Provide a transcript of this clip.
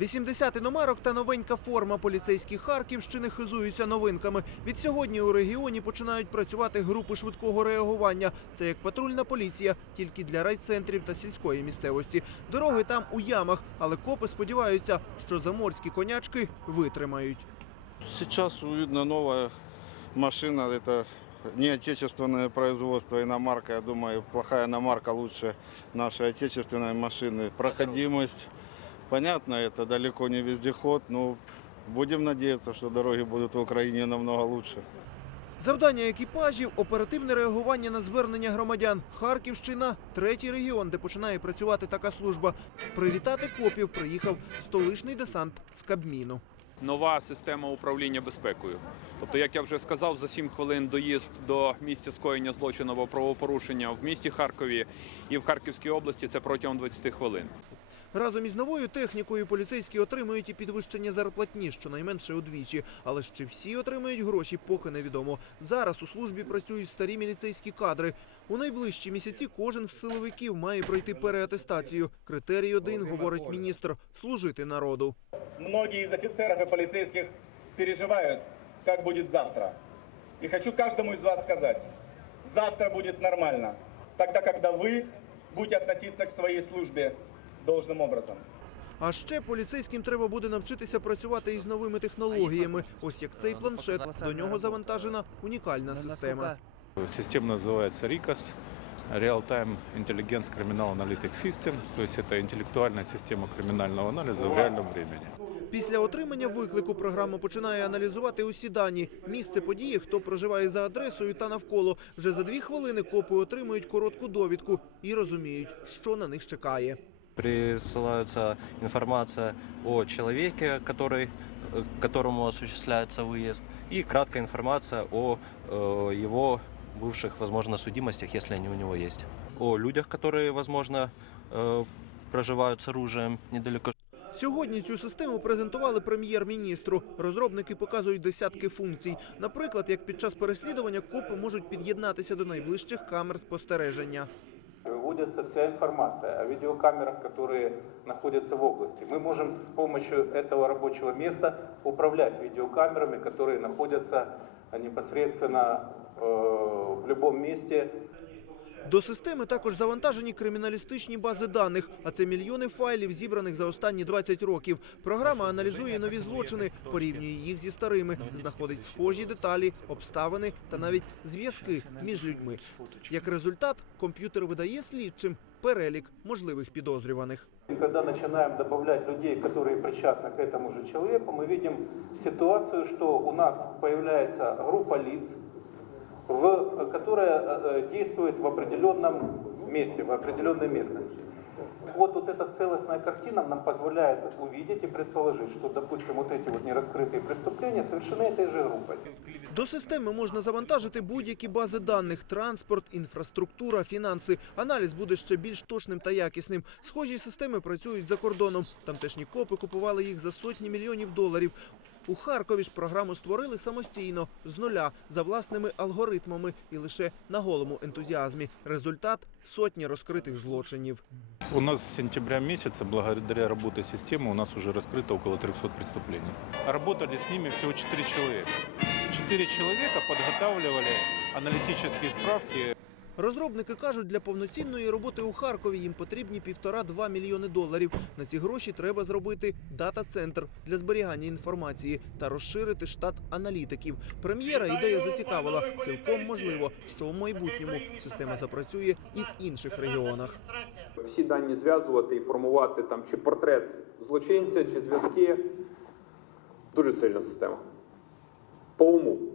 80 іномарок та новенька форма поліцейські Харківщини хизуються новинками. Від сьогодні у регіоні починають працювати групи швидкого реагування. Це як патрульна поліція, тільки для райцентрів та сільської місцевості. Дороги там у ямах, але копи сподіваються, що заморські конячки витримають. Сейчас видно новая машина, это не отечественное производство, иномарка, я думаю, плохая иномарка лучше нашей отечественной машины. Проходимость, понятно, это далеко не вездеход, но будем надеяться, что дороги будут в Украине намного лучше. Завдання екіпажів оперативне реагування на звернення громадян. Харківщина третій регіон, де починає працювати така служба. Привітати копів приїхав столичний десант з Кабміну. нова система управління безпекою. Тобто, як я вже сказав, за 7 хвилин доїзд до місця скоєння злочину або правопорушення в місті Харкові і в Харківській області це протягом 20 хвилин. Разом із новою технікою поліцейські отримують і підвищення зарплатні, щонайменше удвічі. Але ще всі отримають гроші, поки невідомо. Зараз у службі працюють старі міліцейські кадри. У найближчі місяці кожен з силовиків має пройти переатестацію. Критерій один, говорить міністр, служити народу. Многие из офицеров и полицейских переживают, как будет завтра. И хочу каждому из вас сказать, завтра будет нормально, тогда, когда вы будете относиться к своей службе должным образом. А ще поліцейським треба буде навчитися працювати із новими технологіями. Ось як цей планшет. До нього завантажена унікальна система. Система называется RICOS, Real Time Intelligence Criminal Analytics System, то есть это интеллектуальная система криминального анализа в реальном времени. Після отримання виклику програма починає аналізувати усі дані, місце події, хто проживає за адресою та навколо. Вже за дві хвилини копи отримують коротку довідку і розуміють, що на них чекає. присылается информация о человеке, который, э, к которому осуществляется выезд, и краткая информация о э, его бывших, возможно, судимостях, если они у него есть. О людях, которые, возможно, э, проживают с оружием недалеко Сьогодні цю систему презентували прем'єр-міністру. Розробники показують десятки функцій. Наприклад, як під час переслідування копи можуть під'єднатися до найближчих камер спостереження. Выводится вся информация о видеокамерах, которые находятся в области. Мы можем с помощью этого рабочего места управлять видеокамерами, которые находятся э, непосредственно э, в любом месте До системи також завантажені криміналістичні бази даних, а це мільйони файлів, зібраних за останні 20 років. Програма аналізує нові злочини, порівнює їх зі старими, знаходить схожі деталі, обставини та навіть зв'язки між людьми. Як результат, комп'ютер видає слідчим перелік можливих підозрюваних. И когда начинаем добавлять людей, которые причастны к этому же человеку, мы видим ситуацию, что у нас появляется группа лиц, в, которая э, э, действует в определенном месте, в определенной местности. Вот, вот эта целостная картина нам позволяет увидеть и предположить, что, допустим, вот эти вот нераскрытые преступления совершены этой же группой. До системи можна завантажити будь-які бази даних: транспорт, інфраструктура, фінанси. Аналіз буде ще більш точним та якісним. Схожі системи працюють за кордоном. Тамтешні копи купували їх за сотні мільйонів доларів. У Харкові ж програму створили самостійно з нуля за власними алгоритмами і лише на голому ентузіазмі. Результат сотні розкритих злочинів. У нас с сентября месяца, благодаря работе системы, у нас уже раскрыто около 300 преступлений. Работали с ними всего 4 человека. 4 человека подготавливали аналитические справки Розробники кажуть, для повноцінної роботи у Харкові їм потрібні півтора-два мільйони доларів. На ці гроші треба зробити дата-центр для зберігання інформації та розширити штат аналітиків. Прем'єра ідея зацікавила. Цілком можливо, що у майбутньому система запрацює і в інших регіонах. всі дані зв'язувати і формувати там чи портрет злочинця, чи зв'язки. Дуже сильна система. По уму.